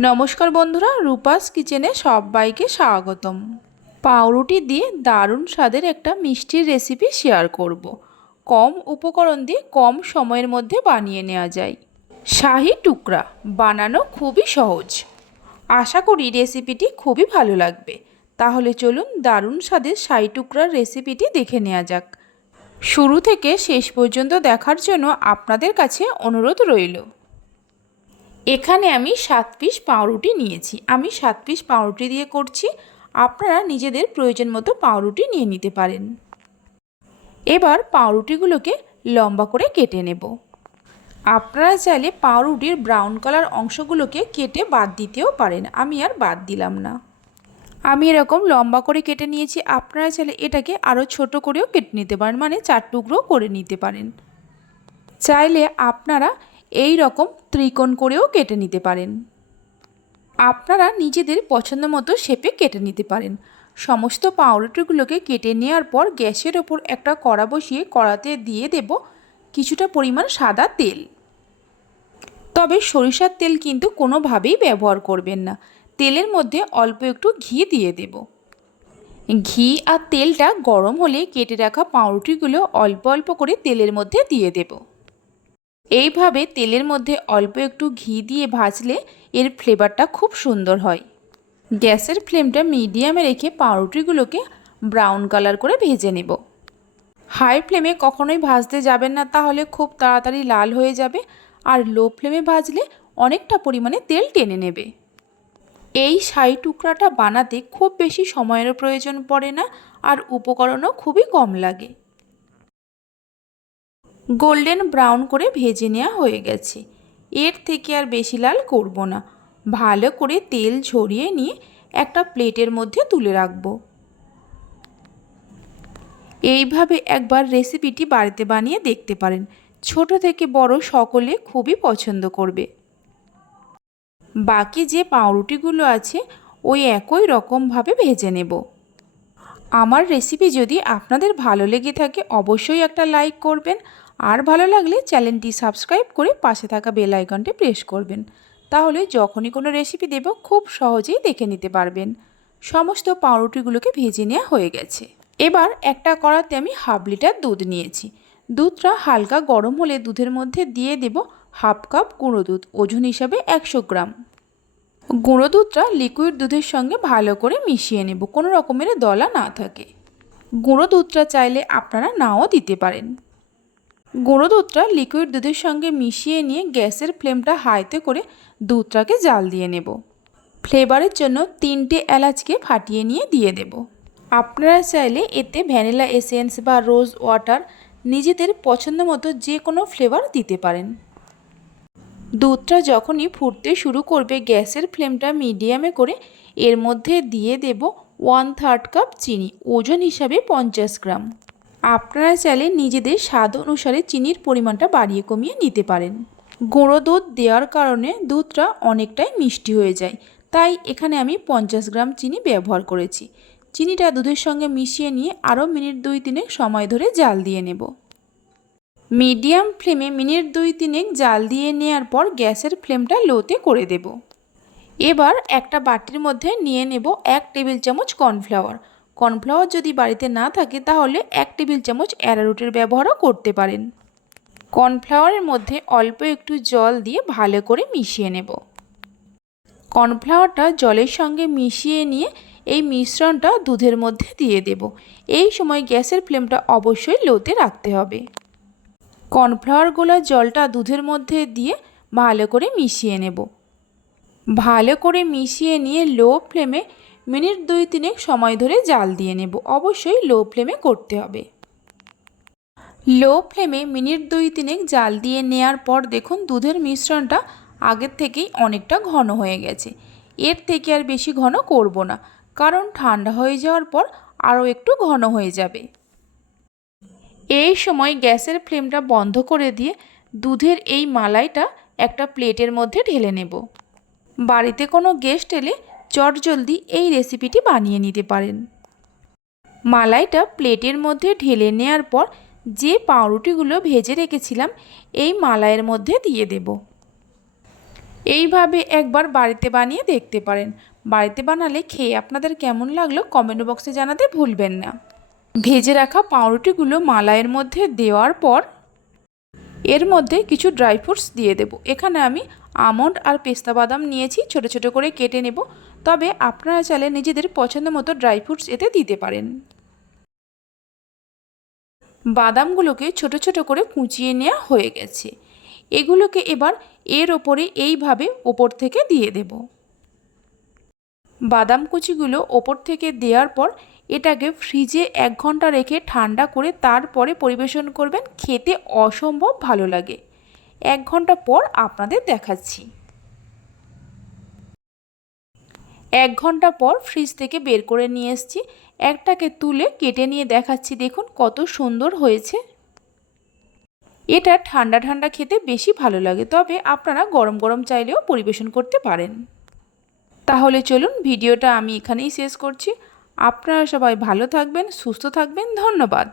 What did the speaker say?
নমস্কার বন্ধুরা, রূপাস কিচেনে সবাইকে স্বাগতম। পাউরুটি দিয়ে দারুণ স্বাদের একটা মিষ্টির রেসিপি শেয়ার করব। কম উপকরণ দিয়ে কম সময়ের মধ্যে বানিয়ে নেওয়া যায়। শাহি টুকরা, বানানো খুবই সহজ। আশা করি রেসিপিটি খুবই ভালো লাগবে। তাহলে চলুন দারুণ স্বাদের শাহি টুকরার রেসিপিটি দেখে নেওয়া যাক। শুরু থেকে শেষ পর্যন্ত দেখার জন্য আপনাদের কাছে অনুরোধ রইল। এখানে আমি সাত পিস পাউরুটি নিয়েছি। আমি সাত পিস পাউরুটি দিয়ে করছি। আপনারা নিজেদের প্রয়োজন মতো পাউরুটি নিয়ে নিতে পারেন। এবার পাউরুটিগুলোকে লম্বা করে কেটে নেব। আপনারা চাইলে পাউরুটির ব্রাউন কালার অংশগুলোকে কেটে বাদ দিতেও পারেন। আমি আর বাদ দিলাম না। আমি এরকম লম্বা করে কেটে নিয়েছি। আপনারা চাইলে এটাকে আরও ছোট করেও কেটে নিতে পারেন। মানে চার টুকরো করে নিতে পারেন। চাইলে আপনারা এই রকম ত্রিকোণ করেও কেটে নিতে পারেন। আপনারা নিজেদের পছন্দ মতো শেপে কেটে নিতে পারেন। সমস্ত পাউরুটিগুলোকে কেটে নেওয়ার পর গ্যাসের ওপর একটা কড়া বসিয়ে কড়াতে দিয়ে দেব কিছুটা পরিমাণ সাদা তেল। তবে সরিষার তেল কিন্তু কোনোভাবেই ব্যবহার করবেন না। তেলের মধ্যে অল্প একটু ঘি দিয়ে দেব। ঘি আর তেলটা গরম হলে কেটে রাখা পাউরুটিগুলো অল্প অল্প করে তেলের মধ্যে দিয়ে দেবো। এইভাবে তেলের মধ্যে অল্প একটু ঘি দিয়ে ভাজলে এর ফ্লেভারটা খুব সুন্দর হয়। গ্যাসের ফ্লেমটা মিডিয়ামে রেখে পাউরুটিগুলোকে ব্রাউন কালার করে ভেজে নেব। হাই ফ্লেমে কখনোই ভাজতে যাবেন না, তাহলে খুব তাড়াতাড়ি লাল হয়ে যাবে আর লো ফ্লেমে ভাজলে অনেকটা পরিমাণে তেল টেনে নেবে। এই শাড়ি টুকরাটা বানাতে খুব বেশি সময়েরও প্রয়োজন পড়ে না আর উপকরণও খুবই কম লাগে। গোল্ডেন ব্রাউন করে ভেজে নেওয়া হয়ে গেছে। এর থেকে আর বেশি লাল করব না। ভালো করে তেল ঝরিয়ে নিয়ে একটা প্লেটের মধ্যে তুলে রাখব। এইভাবে একবার রেসিপিটি বাড়িতে বানিয়ে দেখতে পারেন। ছোট থেকে বড় সকলে খুবই পছন্দ করবে। বাকি যে পাউরুটিগুলো আছে, ওই একই রকমভাবে ভেজে নেব। আমার রেসিপি যদি আপনাদের ভালো লেগে থাকে, অবশ্যই একটা লাইক করবেন। আর ভালো লাগলে চ্যানেলটি সাবস্ক্রাইব করে পাশে থাকা বেল আইকনটি প্রেস করবেন। তাহলে যখনই কোনো রেসিপি দেব, খুব সহজেই দেখে নিতে পারবেন। সমস্ত পাউরুটিগুলোকে ভেজে নেওয়া হয়ে গেছে। এবার একটা কড়াতে আমি হাফ লিটার দুধ নিয়েছি। দুধটা হালকা গরম হলে দুধের মধ্যে দিয়ে দেব হাফ কাপ গুঁড়ো দুধ, ওজন হিসাবে একশো গ্রাম। গুঁড়ো দুধটা লিকুইড দুধের সঙ্গে ভালো করে মিশিয়ে নেব, কোনো রকমের দলা না থাকে। গুঁড়ো দুধটা চাইলে আপনারা নাও দিতে পারেন। গুঁড়ো দুধটা লিকুইড দুধের সঙ্গে মিশিয়ে নিয়ে গ্যাসের ফ্লেমটা হাইতে করে দুধটাকে জাল দিয়ে নেব। ফ্লেভারের জন্য তিনটে এলাচকে ফাটিয়ে নিয়ে দিয়ে দেব। আপনারা চাইলে এতে ভ্যানিলা এসেন্স বা রোজ ওয়াটার নিজেদের পছন্দ মতো যে কোনো ফ্লেভার দিতে পারেন। দুধটা যখনই ফুটতে শুরু করবে গ্যাসের ফ্লেমটা মিডিয়ামে করে এর মধ্যে দিয়ে দেব ওয়ান থার্ড কাপ চিনি, ওজন হিসাবে পঞ্চাশ গ্রাম। আপনারা চাইলে নিজেদের স্বাদ অনুসারে চিনির পরিমাণটা বাড়িয়ে কমিয়ে নিতে পারেন। গুঁড়ো দুধ দেওয়ার কারণে দুধটা অনেকটাই মিষ্টি হয়ে যায়। তাই এখানে আমি পঞ্চাশ গ্রাম চিনি ব্যবহার করেছি। চিনিটা দুধের সঙ্গে মিশিয়ে নিয়ে আরও মিনিট দুই তিনেক সময় ধরে জাল দিয়ে নেব। মিডিয়াম ফ্লেমে মিনিট দুই তিনেক জাল দিয়ে নেওয়ার পর গ্যাসের ফ্লেমটা লোতে করে দেব। এবার একটা বাটির মধ্যে নিয়ে নেব এক টেবিল চামচ কর্নফ্লাওয়ার। কর্নফ্লাওয়ার যদি বাড়িতে না থাকে, তাহলে এক টেবিল চামচ অ্যারারুটের ব্যবহারও করতে পারেন। কর্নফ্লাওয়ারের মধ্যে অল্প একটু জল দিয়ে ভালো করে মিশিয়ে নেব। কর্নফ্লাওয়ারটা জলের সঙ্গে মিশিয়ে নিয়ে এই মিশ্রণটা দুধের মধ্যে দিয়ে দেব। এই সময় গ্যাসের ফ্লেমটা অবশ্যই লোতে রাখতে হবে। কর্নফ্লাওয়ারগুলো জলটা দুধের মধ্যে দিয়ে ভালো করে মিশিয়ে নেব। ভালো করে মিশিয়ে নিয়ে লো ফ্লেমে মিনিট দুই তিনেক সময় ধরে জাল দিয়ে নেব। অবশ্যই লো ফ্লেমে করতে হবে। লো ফ্লেমে মিনিট দুই তিনেক জাল দিয়ে নেয়ার পর দেখুন দুধের মিশ্রণটা আগের থেকেই অনেকটা ঘন হয়ে গেছে। এর থেকে আর বেশি ঘন করব না, কারণ ঠান্ডা হয়ে যাওয়ার পর আরও একটু ঘন হয়ে যাবে। এই সময় গ্যাসের ফ্লেমটা বন্ধ করে দিয়ে দুধের এই মালাইটা একটা প্লেটের মধ্যে ঢেলে নেব। বাড়িতে কোনো গেস্ট এলে চটজলদি এই রেসিপিটি বানিয়ে নিতে পারেন। মালাইটা প্লেটের মধ্যে ঢেলে নেওয়ার পর যে পাউরুটিগুলো ভেজে রেখেছিলাম, এই মালাইয়ের মধ্যে দিয়ে দেব। এইভাবে একবার বাড়িতে বানিয়ে দেখতে পারেন। বাড়িতে বানালে খেয়ে আপনাদের কেমন লাগল কমেন্ট বক্সে জানাতে ভুলবেন না। ভেজে রাখা পাউরুটিগুলো মালাইয়ের মধ্যে দেওয়ার পর এর মধ্যে কিছু ড্রাই ফ্রুটস দিয়ে দেব। এখানে আমি আমন্ড আর পেস্তা বাদাম নিয়েছি, ছোট ছোট করে কেটে নেব। তবে আপনারা চাইলে নিজেদের পছন্দ মতো ড্রাই ফ্রুটস এতে দিতে পারেন। বাদামগুলোকে ছোট ছোট করে কুচিয়ে নেওয়া হয়ে গেছে। এগুলোকে এবার এর ওপরে এইভাবে ওপর থেকে দিয়ে দেব। বাদাম কুচিগুলো ওপর থেকে দেওয়ার পর এটাকে ফ্রিজে এক ঘণ্টা রেখে ঠান্ডা করে তারপরে পরিবেশন করবেন। খেতে অসম্ভব ভালো লাগে। এক ঘণ্টা পর আপনাদের দেখাচ্ছি। এক ঘণ্টা পর ফ্রিজ থেকে বের করে নিয়ে এসেছি। একটাকে তুলে কেটে নিয়ে দেখাচ্ছি, দেখুন কত সুন্দর হয়েছে। এটা ঠান্ডা ঠান্ডা খেতে বেশি ভালো লাগে, তবে আপনারা গরম গরম চাইলেও পরিবেশন করতে পারেন। তাহলে চলুন ভিডিওটা আমি এখানেই শেষ করছি। আপনারা সবাই ভালো থাকবেন, সুস্থ থাকবেন, ধন্যবাদ।